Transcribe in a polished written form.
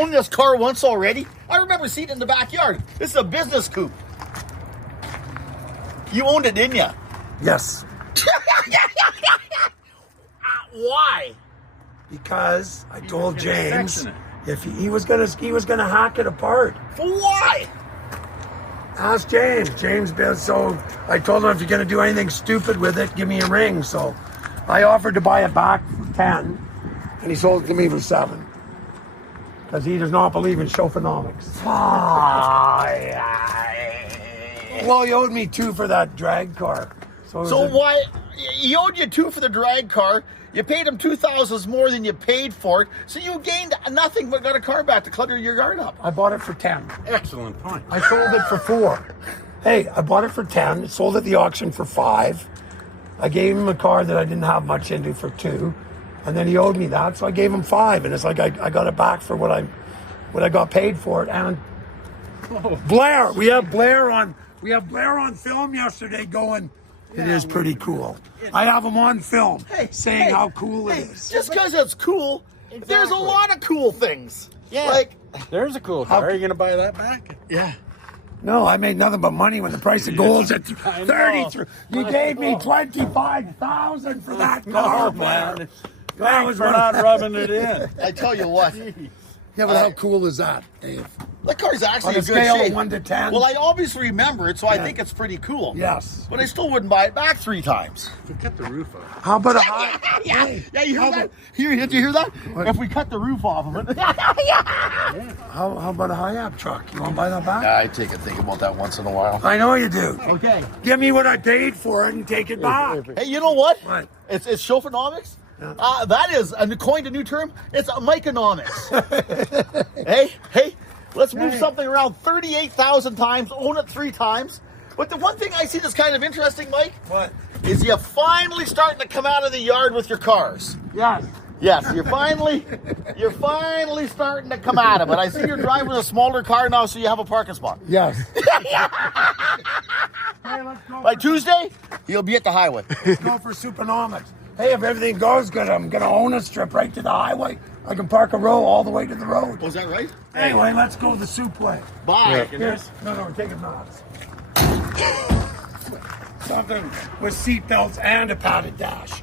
owned this car once already? I remember seeing it in the backyard. This is a business coupe. You owned it, didn't you? Yes. Why? Because I told James if he was gonna hack it apart. For why? Ask James. So I told him if you're gonna do anything stupid with it, give me a ring. So I offered to buy it back for 10, and he sold it to me for 7. Because he does not believe in chauffeuronomics. Well, he owed me 2 for that drag car. So why? He owed you 2 for the drag car. You paid him $2,000 more than you paid for it. So you gained nothing but got a car back to clutter your yard up. I bought it for 10. Excellent point. I sold it for 4. Hey, I bought it for 10. Sold at the auction for 5. I gave him a car that I didn't have much into for 2. And then he owed me that, so I gave him 5. And it's like I got it back for what I got paid for it. And Blair, we have Blair on film yesterday going, it is pretty cool. I have him on film saying how cool it is. Just because it's cool, there's a lot of cool things. Yeah. Like, there's a cool car. Are you going to buy that back? yeah. No, I made nothing but money when the price of gold's at 33. You gave me $25,000 for that car, man. That was We're not rubbing it in. I tell you what. Yeah, but how cool is that, Dave? The car's actually On a in good scale shape. of 1 to 10? Well, I obviously remember it, so I think it's pretty cool. Yes. But I still wouldn't buy it back 3 times. We cut the roof off. How about a high? Yeah, you heard that? Did you hear that? If we cut the roof off of it. How about a high-up truck? You want to buy that back? I think about that once in a while. I know you do. Okay. Give me what I paid for it and take it back. Hey, you know what? What? It's chauffeuronomics. Yeah. That is coined a new term. It's Mikeonomics. hey, let's move something around 38,000 times, own it 3 times. But the one thing I see that's kind of interesting, Mike, What? is you're finally starting to come out of the yard with your cars. Yes. Yes, you're finally starting to come out of it. I see you're driving a smaller car now, so you have a parking spot. Yes. Hey, let's go. By Tuesday, you'll be at the highway. Let's go for Supernomics. Hey, if everything goes good, I'm going to own a strip right to the highway. I can park a row all the way to the road. Was that right? Anyway, let's go to the soup way. Bye. Here's, no, take it nuts. Something with seat belts and a padded dash.